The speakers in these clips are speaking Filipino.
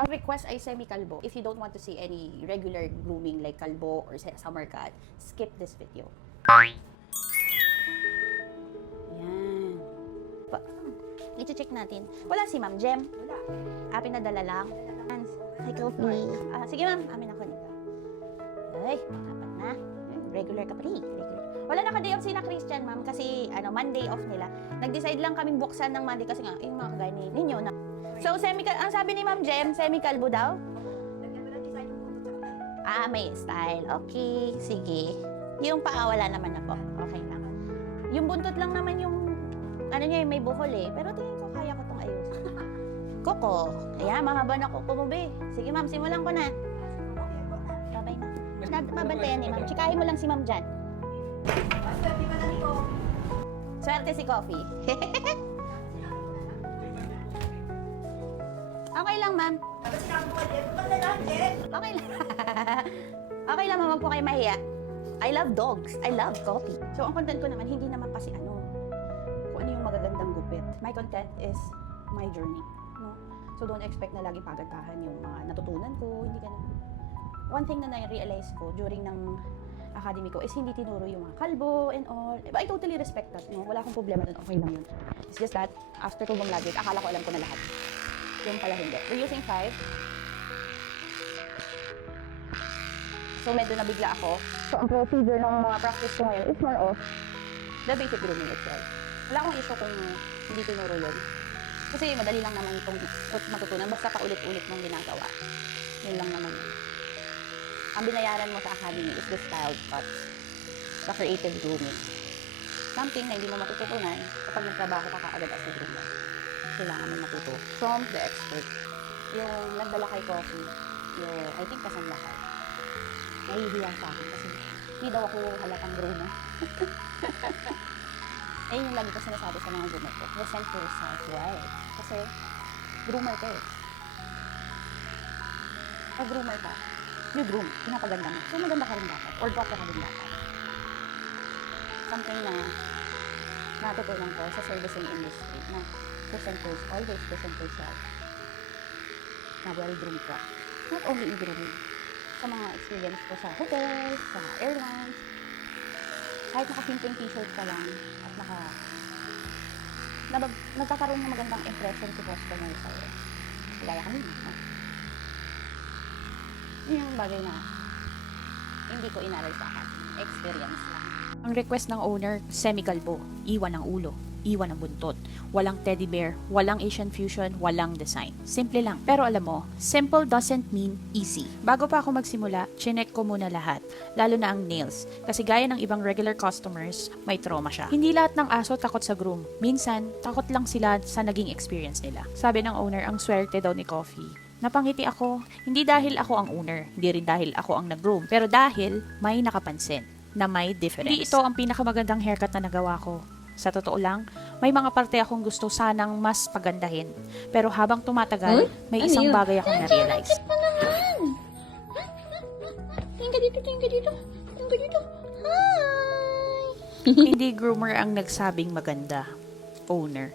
Ang request ay semi-kalbo. If you don't want to see any regular grooming like kalbo or summer cut, skip this video. Yan. I-check natin. Wala si Ma'am Jem. Wala. Pinadala lang. Hi, Kofi. Sige ma'am, amin ako nito. Ay, dapat na. Regular ka pa rin. Regular. Wala na ka-day off sila Christian, ma'am, kasi Monday off nila. Nag-decide lang kaming buksan ng Monday kasi nga, yung mga kagaya ninyo na. So, ang sabi ni Ma'am Jem, semi-kalbo daw? Lagyan mo ng design yung puto tsaka tayo. May style. Okay, sige. Yung paa, wala naman na po. Okay lang. Yung buntot lang naman yung, yung may buhol eh. Pero tingin ko, kaya ko itong ayusin. Koko. Kaya, mahaba na kuko mo, be. Sige, ma'am, simulan ko na. Babay na. Mabantayan ni ma'am. Chikahin mo lang si ma'am dyan. Swerte pa na ni ko. Swerte si Coffee. Okay lang, ma'am. Tapos sinabi ko, Jeff, wala lang, Jeff. Okay lang. Okay lang, ma'am. Huwag po kayo mahiya. I love dogs. I love coffee. So, ang content ko naman, hindi naman kasi kung ano yung magagandang gupit. My content is my journey. No? So, don't expect na lagi pagandahan yung mga natutunan ko. Hindi ganun. One thing na na-realize ko during ng academy ko is hindi tinuro yung mga kalbo and all. I totally respect that. No? Wala akong problema dun. Okay lang yun. It's just that, after ko bumlagot, akala ko alam ko na lahat. Yung pala hindi. We're using 5. So, medyo nabigla ako. So, ang procedure ng mga practice ko ngayon is more of the basic grooming itself. Wala akong issue kung hindi tinuro yun. Kasi madali lang naman itong matutunan. Basta paulit-ulit mong ginagawa. Yun lang naman. Ang binayaran mo sa academy is the style cuts. The creative grooming. Something na hindi mo matututunan kapag nagtrabaho ka kaagad as a groomer. Kailangan mo matuto from the expert. Yung nagdala kay Coffee, I think kasang lahat. Nahihiya sa akin kasi hindi daw ako halatang groomer. Ayun yung lagi ko sinasabi sa mga groomer ko. Present yourself. Why? Kasi groomer ka eh. Pag groomer ka, you groom. Pinapaganda mo. So maganda ka rin dapat. Or gwapo ka rin dapat. Something na natutunan ko sa servicing industry na always present yourself na well-groomed ka. Not only in grooming. Sa mga experience ko sa hotels, sa airlines, kahit naka-simpleng t-shirt ka lang at nagkakaroon ng magandang impression sa customer sa'yo. Kaya kami na. Yun yung bagay na hindi ko inaral sa akin. Experience lang. Ang request ng owner, semi-kalbo, iwan ng ulo, iwan ng buntot. Walang teddy bear, walang Asian fusion, walang design. Simple lang. Pero alam mo, simple doesn't mean easy. Bago pa ako magsimula, chinek ko muna lahat. Lalo na ang nails. Kasi gaya ng ibang regular customers, may trauma siya. Hindi lahat ng aso takot sa groom. Minsan, takot lang sila sa naging experience nila. Sabi ng owner, ang swerte daw ni Coffee. Napangiti ako, hindi dahil ako ang owner, hindi rin dahil ako ang nag-groom, pero dahil may nakapansin na may difference. Hindi ito ang pinakamagandang haircut na nagawa ko. Sa totoo lang, may mga parte akong gusto sanang mas pagandahin. Pero habang tumatagal, may isang bagay akong na-realize. Bakit pa naman? Tingin ka dito, tingin ka dito. Tingin ka dito. Hi! Hindi groomer ang nagsabing maganda. Owner.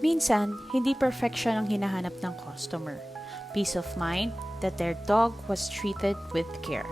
Minsan, hindi perfection ang hinahanap ng customer. Peace of mind that their dog was treated with care.